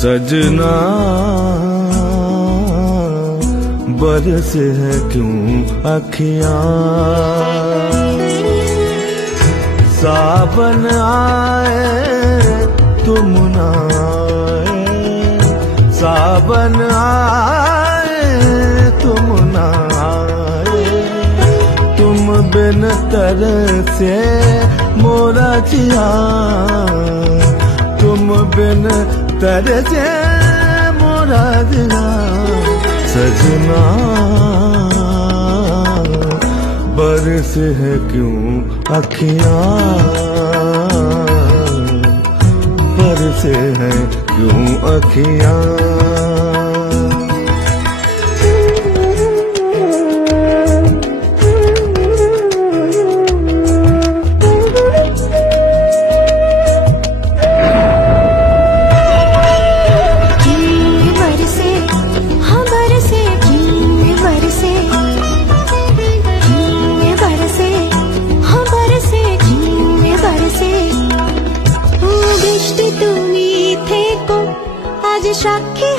सजना बरसे है क्यों अखियां, सावन आए तुम ना आए, सावन आए तुम ना आए, तुम बिन तरसे मोरा जिया, तुम बिन तरसे मोरा जिया। सजना बरसे है क्यों अखियां, बरसे है क्यों अखियां। সাক্ষী